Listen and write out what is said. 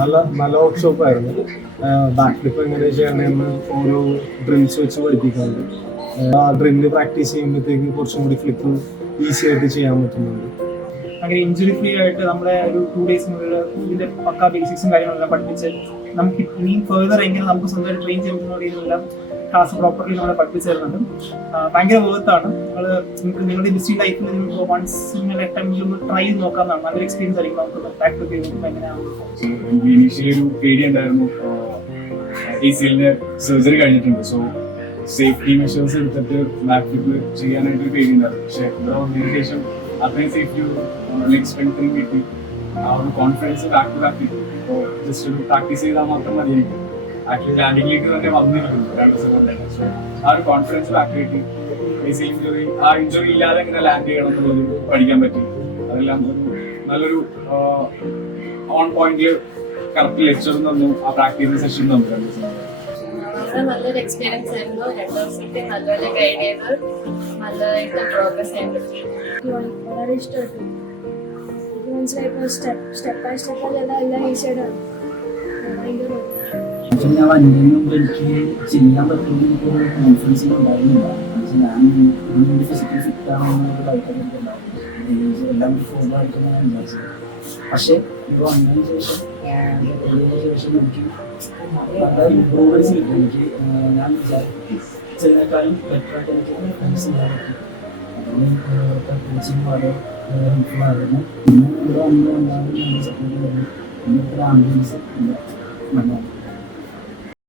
നല്ല നല്ല വർക്ക്ഷോപ്പ് ആയിരുന്നു. ബാക്ക് ഫ്ലിപ്പ് എങ്ങനെ ചെയ്യണമെന്ന് ഓരോ ഡ്രിൽസ് വെച്ച് പഠിപ്പിക്കാറുണ്ട്. ആ ഡ്രില്ല് പ്രാക്ടീസ് ചെയ്യുമ്പോഴത്തേക്ക് കുറച്ചും കൂടി ഫ്ലിപ്പ് ഈസി ആയിട്ട് ചെയ്യാൻ പറ്റുന്നുണ്ട്. അങ്ങനെ ഇഞ്ചുറി ഫ്രീ ആയിട്ട് നമ്മളെ ഒരു 2 ഡേയ്സിനുള്ളിൽ ഇതിന്റെ പക്ക ബേസിക്സും കാര്യങ്ങളെല്ലാം പഠിപ്പിച്ച് നമുക്ക് ഇനിയും ഫെർദർ എങ്ങനെ നമുക്ക് സ്വന്തമായിട്ട് ട്രെയിൻ ചെയ്യാൻ പറ്റുന്ന രീതിയിലെല്ലാം ക്ലാസ് പ്രോപ്പർലി നമ്മളെ പഠിപ്പിച്ചു തരുന്നുണ്ട്. ഭയങ്കര വേർത്താണ്. നിങ്ങൾക്ക് നിങ്ങളുടെ ബിസി ലൈഫിൽ നിങ്ങൾക്ക് വൺസ് ഇങ്ങനെ ടൈം ട്രൈ ചെയ്ത് നോക്കാവുന്നതാണ്. നല്ലൊരു എക്സ്പീരിയൻസ് ആയിരിക്കും. നമുക്ക് ബാക്ക് ടു ചെയ്യുമ്പോൾ എങ്ങനെയാണ് ഇനീഷ്യലി ഒരു പേടി ഉണ്ടായിരുന്നു. ACL സർജറി കഴിഞ്ഞിട്ടുണ്ട്. സോ സേഫ്റ്റി മെഷേഴ്സ് എടുത്തിട്ട് ബാക്ക് ഫ്ലിപ്പ് ചെയ്യാനായിട്ട് പേടി ഉണ്ടായിരുന്നു. പക്ഷേ ഇവിടെ വന്നതിന് ശേഷം അത്രയും സേഫ്റ്റി ലെഗ് സ്ട്രെങ്തനിങ് കിട്ടി. ആ ഒരു കോൺഫിഡൻസ് ബാക്ക് ടു ബാക്ക് കിട്ടി. അപ്പോൾ ജസ്റ്റ് ഒരു പ്രാക്ടീസ് ചെയ്താൽ മാത്രം മതിയായിരിക്കും. ആക്ച്വലി ലാൻഡിങ്ങിലേക്ക് തന്നെ വന്നിരിക്കുന്നു 2 ദിവസം കൊണ്ടാണ്. സോ ആ ഒരു കോൺഫിഡൻസ് ബാക്ക് കിട്ടി. ACL ഇഞ്ചുറി ആ ഇഞ്ചുറി ഇല്ലാതെ എങ്ങനെ ലാൻഡ് ചെയ്യണം എന്നുള്ളത് പഠിക്കാൻ പറ്റി. അതെല്ലാം ഒരു നല്ലൊരു ഓൺ പോയിന്റിൽ കറക്റ്റ് ലെക്ചറും തന്നു. ആ പ്രാക്ടീസ് സെഷൻ തന്നു 2 ദിവസം. നല്ലൊരു എക്സ്പീരിയൻസ് ആയിരുന്നു. 2 ദിവസത്തെ നല്ലപോലെ ഗൈഡ് ചെയ്ത് നല്ലതായിട്ട് പ്രോഗ്രസ് ചെയ്യാൻ പറ്റി. വളരെ ഇഷ്ടപ്പെട്ടു. എനിക്ക് മനസ്സിലായപ്പോൾ സ്റ്റെപ്പ് ബൈ സ്റ്റെപ്പ് എല്ലാം ഈസിയായിട്ടാണ്. ഞാൻ വന്നതിന് മുമ്പ് എനിക്ക് ചെയ്യാൻ പറ്റുന്ന എനിക്കൊരു കോൺഫിഡൻസ് ഉണ്ടായിരുന്നില്ല. ഞാൻ ഫിസിക്കൽ ഫിറ്റ് ആണെന്നൊരു താല്പര്യം എനിക്കുണ്ടായിരുന്നു. എല്ലാം ഫോളോ ആയിട്ട് ഞാൻ വിചാരിച്ചത്. പക്ഷേ ഇപ്പോൾ വന്നതിന് ശേഷം എനിക്ക് ഇമ്പ്രൂവ്മെൻറ്റ്സ് കിട്ടും. എനിക്ക് ഞാൻ വിചാരിച്ചതിനേക്കാളും ബെറ്ററായിട്ട് എനിക്ക് ഫ്രണ്ട്സ് ചെയ്യാൻ പറ്റും. അതിന് കോച്ചിങ് വളരെ ഹെൽപ്ഫുൾ ആയിരുന്നു. പിന്നെ ഇവിടെ വന്ന് എല്ലാവരും സപ്പോർട്ട് ചെയ്യുന്നു. പിന്നെ ഒരു ആംബുലൻസ് നല്ലതാണ്.